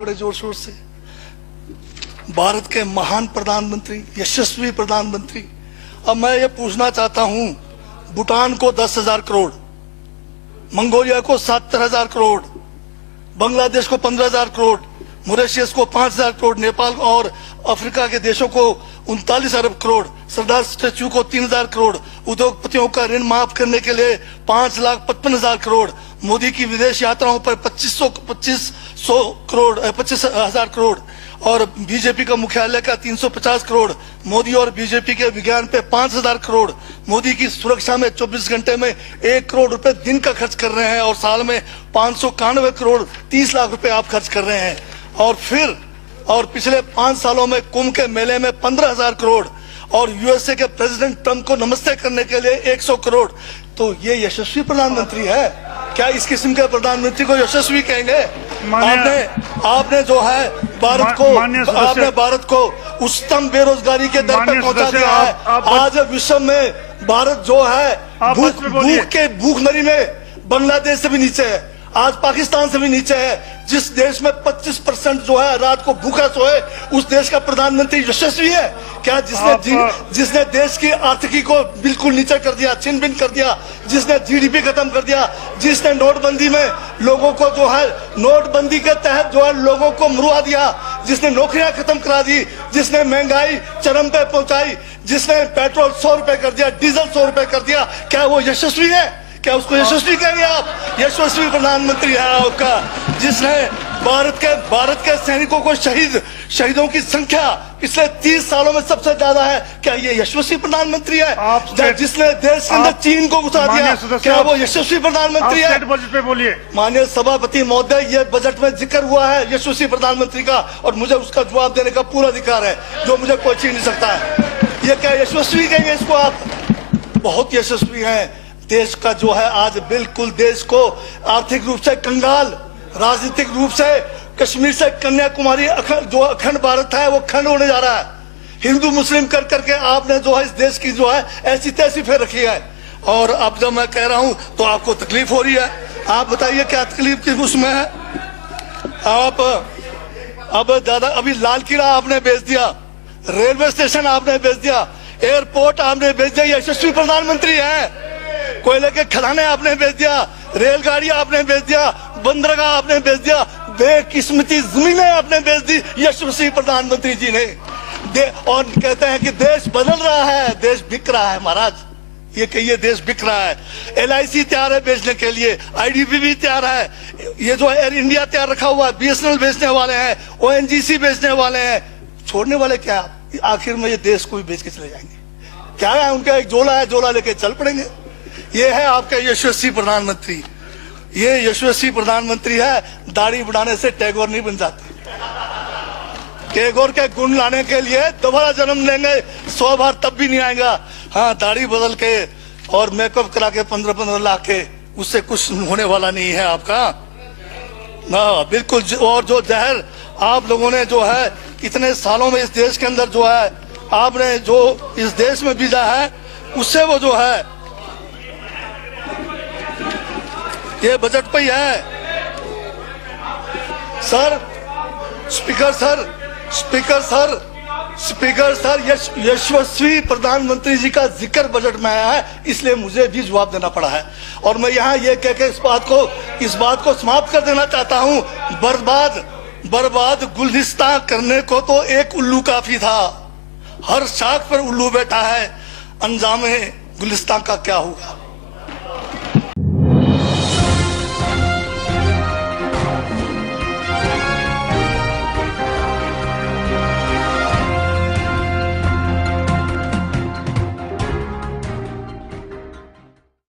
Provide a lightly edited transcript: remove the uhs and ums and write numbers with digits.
बड़े जोर शोर से भारत के महान प्रधानमंत्री, यशस्वी प्रधानमंत्री। अब मैं ये पूछना चाहता हूं, भूटान को 10,000 करोड़, मंगोलिया को 70,000 करोड़, बांग्लादेश को 15,000 करोड़, मॉरिशस को 5,000 करोड़, नेपाल और अफ्रीका के देशों को 39 अरब करोड़, सरदार स्टैच्यू को 3,000 करोड़, उद्योगपतियों का ऋण माफ करने के लिए 5,55,000 करोड़, मोदी की विदेश यात्राओं पर 25,000 करोड़ और बीजेपी का मुख्यालय का 350 करोड़, मोदी और बीजेपी के विज्ञान पे 5,000 करोड़, मोदी की सुरक्षा में 24 घंटे में 1 करोड़ रुपए दिन का खर्च कर रहे हैं और साल में 591 करोड़ 30 लाख रुपए आप खर्च कर रहे हैं। और पिछले 5 सालों में कुंभ के मेले में 15,000 करोड़ और यूएसए के प्रेसिडेंट ट्रंप को नमस्ते करने के लिए 100 करोड़। तो ये यशस्वी प्रधानमंत्री है क्या? इस किस्म के प्रधानमंत्री को यशस्वी कहेंगे? आपने जो है भारत को उच्चतम बेरोजगारी के दर पर पहुंचा दिया है। आज विश्व में भारत जो है भूखमरी में बांग्लादेश से भी नीचे है, आज पाकिस्तान से भी नीचे है। जिस देश में 25% जो है रात को भूखा सोए, उस देश का प्रधानमंत्री यशस्वी है क्या? जिसने देश की आर्थिकी को बिल्कुल नीचे कर दिया, छिन भिन कर दिया, जिसने जीडीपी खत्म कर दिया, जिसने नोटबंदी में लोगों को जो है नोटबंदी के तहत जो है लोगों को मरवा दिया, जिसने नौकरियां खत्म करा दी, जिसने महंगाई चरम पे पहुंचाई, जिसने पेट्रोल 100 रुपए कर दिया, डीजल 100 रुपए कर दिया, क्या वो यशस्वी है? क्या उसको यशस्वी कहेंगे आप? यशस्वी प्रधानमंत्री है आपका, जिसने भारत के सैनिकों को शहीदों की संख्या पिछले 30 सालों में सबसे ज्यादा है। क्या ये यशस्वी प्रधानमंत्री है? जिसने देश के अंदर चीन को घुसा दिया, क्या वो यशस्वी प्रधानमंत्री है? बजट पे बोलिए। माननीय सभापति महोदय, ये बजट में जिक्र हुआ है यशस्वी प्रधानमंत्री का और मुझे उसका जवाब देने का पूरा अधिकार है, जो मुझे कोई छीन नहीं सकता है। ये क्या यशस्वी कहेंगे इसको आप? बहुत यशस्वी है। देश का जो है आज बिल्कुल देश को आर्थिक रूप से कंगाल, राजनीतिक रूप से कश्मीर से कन्याकुमारी जो अखंड भारत है वो खंड होने जा रहा है। हिंदू मुस्लिम कर करके आपने जो है इस देश की जो है ऐसी तैसी फेर रखी है। और अब जब मैं कह रहा हूं तो आपको तकलीफ हो रही है। आप बताइए क्या तकलीफ की उसमें है? आप अब दादा अभी लाल किला आपने बेच दिया, रेलवे स्टेशन आपने बेच दिया, एयरपोर्ट आपने बेच दिया। यशस्वी प्रधानमंत्री है। कोयले के खदाने आपने बेच दिया, रेलगाड़ी आपने बेच दिया, बंदरगाह आपने बेच दिया, बेकिस्मती जमीनें आपने बेच दी यशस्वी प्रधानमंत्री जी ने। और कहते हैं कि देश बदल रहा है, देश बिक रहा है। महाराज ये कहिए देश बिक रहा है। LIC तैयार है बेचने के लिए, IDB भी तैयार है, ये जो एयर इंडिया तैयार रखा हुआ है, BSNL बेचने वाले हैं, ONGC बेचने वाले हैं। छोड़ने वाले क्या? आखिर में ये देश को भी बेच के चले जाएंगे। क्या है उनका? एक झोला है, झोला लेके चल पड़ेंगे। ये है आपका यशस्वी प्रधानमंत्री। ये यशस्वी प्रधानमंत्री है। दाढ़ी बढ़ाने से टैगोर नहीं बन जाते। टैगोर के गुण लाने के लिए दोबारा जन्म लेंगे 100 बार तब भी नहीं आएगा। हाँ, दाढ़ी बदल के और मेकअप करा के 15-15 लाख के, उससे कुछ होने वाला नहीं है आपका ना, बिल्कुल। और जो जहर आप लोगों ने जो है इतने सालों में इस देश के अंदर जो है आपने जो इस देश में बीजा है, उससे वो जो है ये बजट पे ही है। सर स्पीकर सर यशस्वी प्रधानमंत्री जी का जिक्र बजट में आया है, इसलिए मुझे भी जवाब देना पड़ा है। और मैं यहाँ ये कह के इस बात को समाप्त कर देना चाहता हूँ। बर्बाद गुलदस्ता करने को तो एक उल्लू काफी था, हर शाख पर उल्लू बैठा है, अंजामे गुलिस्तान का क्या होगा?